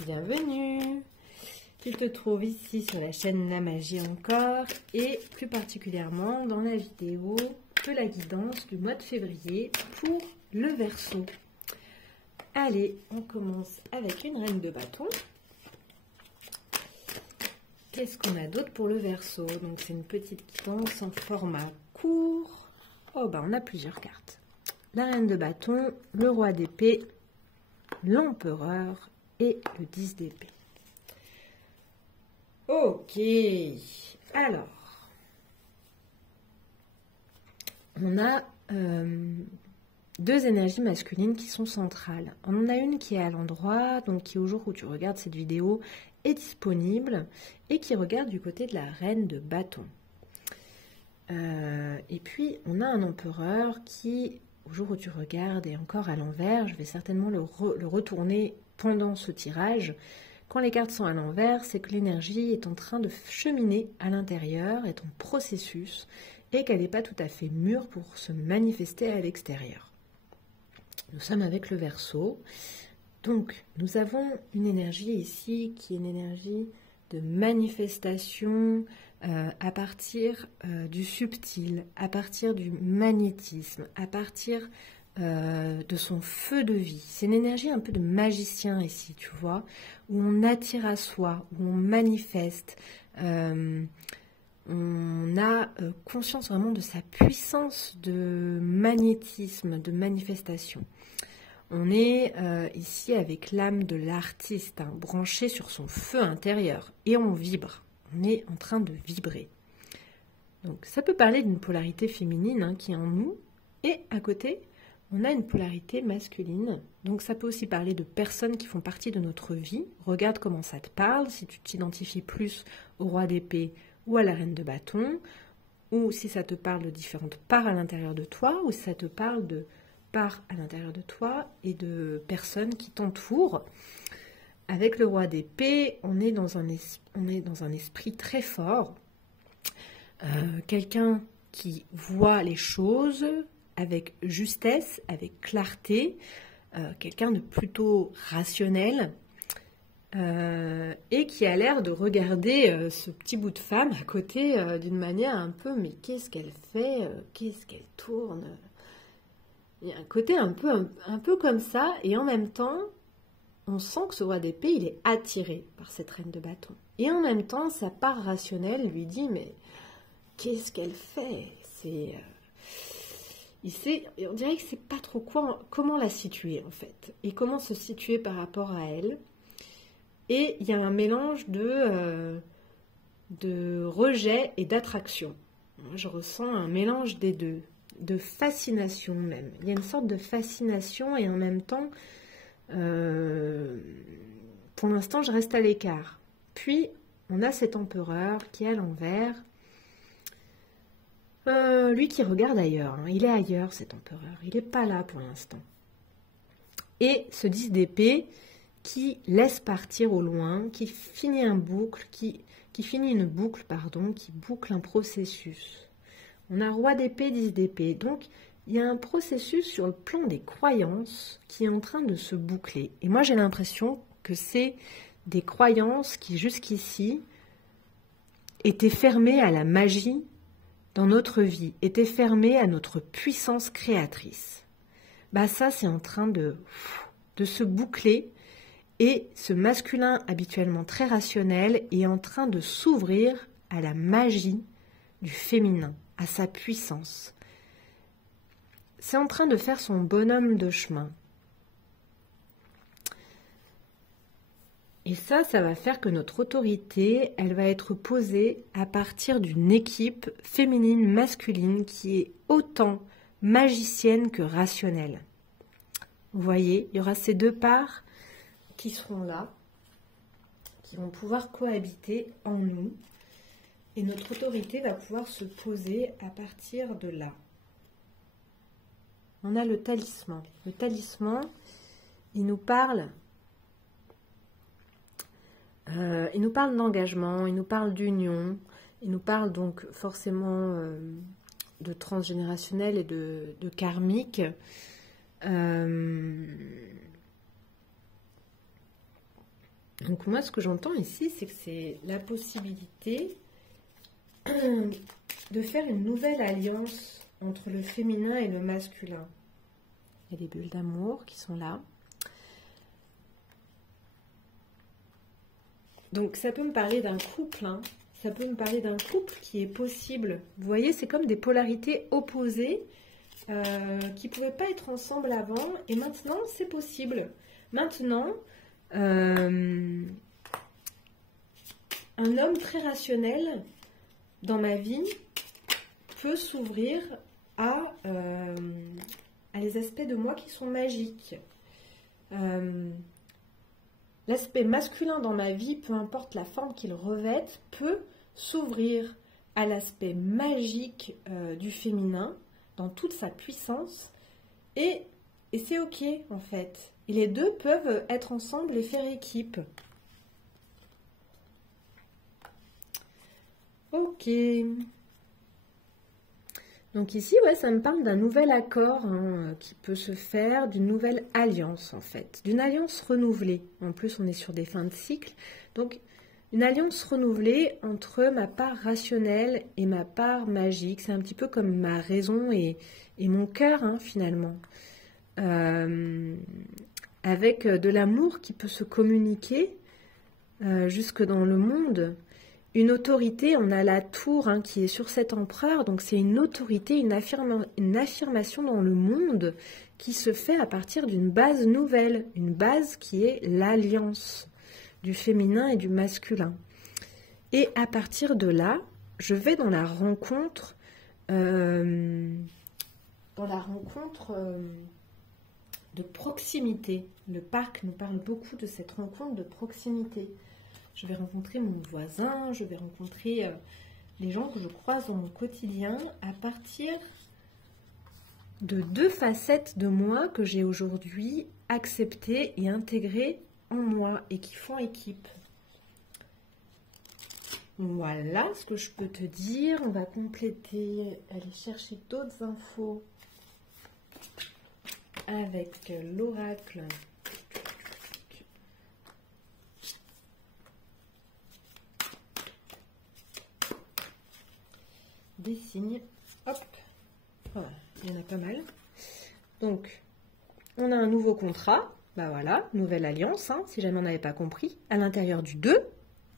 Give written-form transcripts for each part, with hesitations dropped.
bienvenue. Tu te trouves ici sur la chaîne La Magie Encore et plus particulièrement dans la vidéo de la guidance du mois de février pour le Verseau. Allez, on commence avec une reine de bâton. Qu'est-ce qu'on a d'autre pour le Verseau? Donc c'est une petite guidance en format court. Oh bah on a plusieurs cartes. La reine de bâton, le roi d'épée, l'empereur et le 10 d'épée. Ok, alors, on a deux énergies masculines qui sont centrales. On en a une qui est à l'endroit, donc qui au jour où tu regardes cette vidéo est disponible et qui regarde du côté de la reine de bâton. Et puis, on a un empereur qui, au jour où tu regardes, est encore à l'envers. Je vais certainement le retourner pendant ce tirage. Quand les cartes sont à l'envers, c'est que l'énergie est en train de cheminer à l'intérieur, est en processus, et qu'elle n'est pas tout à fait mûre pour se manifester à l'extérieur. Nous sommes avec le Verseau. Donc, nous avons une énergie ici qui est une énergie de manifestation à partir du subtil, à partir du magnétisme, à partir de son feu de vie. C'est une énergie un peu de magicien ici, tu vois, où on attire à soi, où on manifeste, on a conscience vraiment de sa puissance de magnétisme, de manifestation. On est ici avec l'âme de l'artiste, hein, branchée sur son feu intérieur, et on vibre, on est en train de vibrer. Donc ça peut parler d'une polarité féminine hein, qui est en nous, et à côté, on a une polarité masculine, donc ça peut aussi parler de personnes qui font partie de notre vie. Regarde comment ça te parle, si tu t'identifies plus au roi d'épée ou à la reine de bâton, ou si ça te parle de différentes parts à l'intérieur de toi, ou si ça te parle de parts à l'intérieur de toi et de personnes qui t'entourent. Avec le roi d'épée, on est dans un esprit très fort, quelqu'un qui voit les choses avec justesse, avec clarté, quelqu'un de plutôt rationnel et qui a l'air de regarder ce petit bout de femme à côté d'une manière un peu, mais qu'est-ce qu'elle fait, qu'est-ce qu'elle tourne. Il y a un côté un peu comme ça, et en même temps, on sent que ce roi d'épée, il est attiré par cette reine de bâton. Et en même temps, sa part rationnelle lui dit, mais qu'est-ce qu'elle fait? On dirait que c'est pas trop comment la situer en fait, et comment se situer par rapport à elle. Et il y a un mélange de rejet et d'attraction. Je ressens un mélange des deux, de fascination même. Il y a une sorte de fascination et en même temps, pour l'instant, je reste à l'écart. Puis, on a cet empereur qui est à l'envers. Lui qui regarde ailleurs, hein. Il est ailleurs cet empereur, il n'est pas là pour l'instant. Et ce 10 d'épée qui laisse partir au loin, qui finit une boucle, qui boucle un processus. On a roi d'épée, 10 d'épée, donc il y a un processus sur le plan des croyances qui est en train de se boucler. Et moi j'ai l'impression que c'est des croyances qui jusqu'ici étaient fermées à la magie dans notre vie, était fermée à notre puissance créatrice. Bah ça, c'est en train de se boucler et ce masculin habituellement très rationnel est en train de s'ouvrir à la magie du féminin, à sa puissance. C'est en train de faire son bonhomme de chemin. Et ça va faire que notre autorité, elle va être posée à partir d'une équipe féminine-masculine qui est autant magicienne que rationnelle. Vous voyez, il y aura ces deux parts qui seront là, qui vont pouvoir cohabiter en nous. Et notre autorité va pouvoir se poser à partir de là. On a le talisman. Le talisman, il nous parle d'engagement, il nous parle d'union, il nous parle donc forcément de transgénérationnel et de karmique. Donc moi, ce que j'entends ici, c'est que c'est la possibilité de faire une nouvelle alliance entre le féminin et le masculin. Il y a des bulles d'amour qui sont là. Donc ça peut me parler d'un couple, hein. Ça peut me parler d'un couple qui est possible. Vous voyez, c'est comme des polarités opposées qui ne pouvaient pas être ensemble avant, et maintenant c'est possible. Maintenant, un homme très rationnel dans ma vie peut s'ouvrir à les aspects de moi qui sont magiques. L'aspect masculin dans ma vie, peu importe la forme qu'il revête, peut s'ouvrir à l'aspect magique du féminin dans toute sa puissance, et c'est ok en fait. Et les deux peuvent être ensemble et faire équipe. Ok. Donc ici, ouais, ça me parle d'un nouvel accord hein, qui peut se faire, d'une nouvelle alliance en fait, d'une alliance renouvelée. En plus, on est sur des fins de cycle. Donc, une alliance renouvelée entre ma part rationnelle et ma part magique. C'est un petit peu comme ma raison et mon cœur hein, finalement. Avec de l'amour qui peut se communiquer jusque dans le monde. Une autorité, on a la tour hein, qui est sur cet empereur, donc c'est une autorité, une affirmation dans le monde qui se fait à partir d'une base nouvelle, une base qui est l'alliance du féminin et du masculin. Et à partir de là, je vais dans la rencontre, de proximité. Le parc nous parle beaucoup de cette rencontre de proximité. Je vais rencontrer mon voisin, je vais rencontrer les gens que je croise dans mon quotidien à partir de deux facettes de moi que j'ai aujourd'hui acceptées et intégrées en moi et qui font équipe. Voilà ce que je peux te dire. On va compléter, aller chercher d'autres infos avec l'oracle. Des signes, hop, voilà, il y en a pas mal. Donc, on a un nouveau contrat, bah voilà, nouvelle alliance, hein, si jamais on n'avait pas compris, à l'intérieur du 2,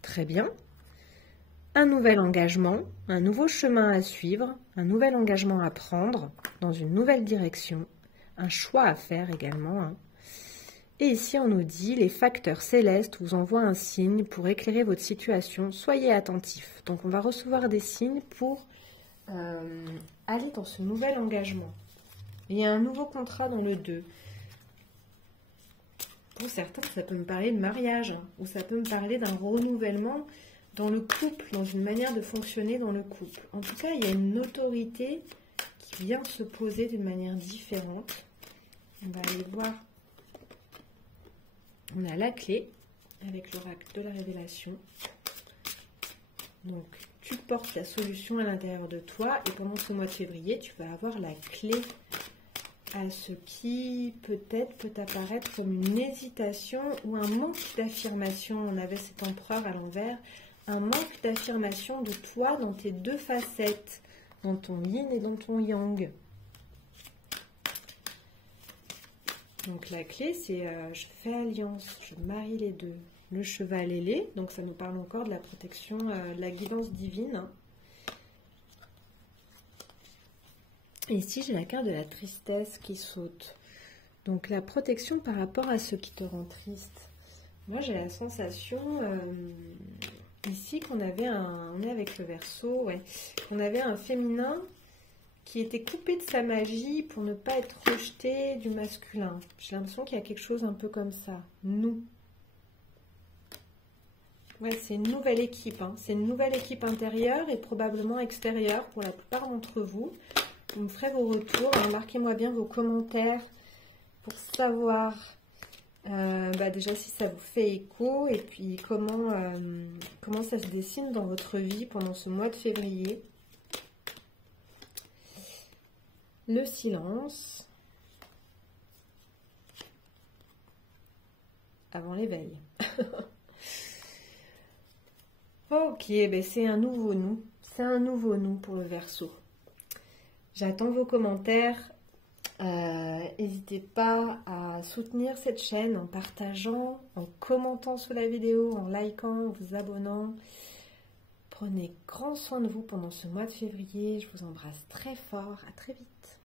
très bien. Un nouvel engagement, un nouveau chemin à suivre, un nouvel engagement à prendre dans une nouvelle direction, un choix à faire également. Hein. Et ici, on nous dit, les facteurs célestes vous envoient un signe pour éclairer votre situation, soyez attentifs. Donc, on va recevoir des signes pour aller dans ce nouvel engagement. Il y a un nouveau contrat dans le 2. Pour certains, ça peut me parler de mariage, hein, ou ça peut me parler d'un renouvellement dans le couple, dans une manière de fonctionner dans le couple. En tout cas, il y a une autorité qui vient se poser d'une manière différente. On va aller voir. On a la clé avec l'oracle de la révélation. Donc, tu portes la solution à l'intérieur de toi et pendant ce mois de février, tu vas avoir la clé à ce qui peut-être peut apparaître comme une hésitation ou un manque d'affirmation. On avait cet empereur à l'envers, un manque d'affirmation de toi dans tes deux facettes, dans ton yin et dans ton yang. Donc la clé, c'est je fais alliance, je marie les deux. Le cheval ailé, donc ça nous parle encore de la protection, de la guidance divine. Et ici, j'ai la carte de la tristesse qui saute. Donc la protection par rapport à ce qui te rend triste. Moi, j'ai la sensation ici qu'on avait on est avec le Verseau, ouais, qu'on avait un féminin qui était coupé de sa magie pour ne pas être rejeté du masculin. J'ai l'impression qu'il y a quelque chose un peu comme ça. Nous. Ouais, c'est une nouvelle équipe. Hein. C'est une nouvelle équipe intérieure et probablement extérieure pour la plupart d'entre vous. Vous me ferez vos retours. Marquez-moi bien vos commentaires pour savoir déjà si ça vous fait écho et puis comment ça se dessine dans votre vie pendant ce mois de février. Le silence avant l'éveil. Ok, ben c'est un nouveau nous. C'est un nouveau nous pour le Verseau. J'attends vos commentaires. N'hésitez pas à soutenir cette chaîne en partageant, en commentant sous la vidéo, en likant, en vous abonnant. Prenez grand soin de vous pendant ce mois de février. Je vous embrasse très fort. À très vite.